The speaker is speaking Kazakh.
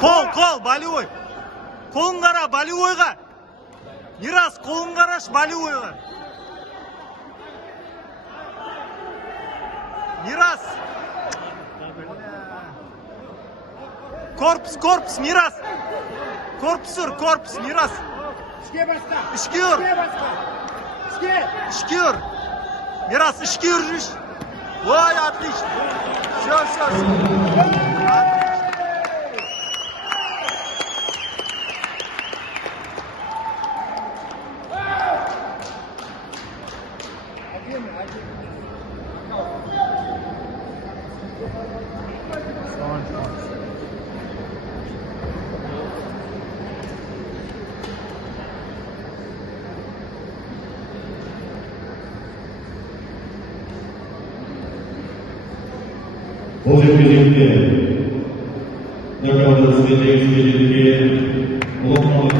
Қол, болевой. Қолын қара, болевойға. Мирас, қолын қараш, болевойға. Мирас. Корпус, Мирас. Корпус, Мирас. Ішке үр. Мирас, ішке үр жүріш. Ой, отлично. Все. Бұл жекпе-жекте нокаут нәтижесімен жеңіске жеткен ұлы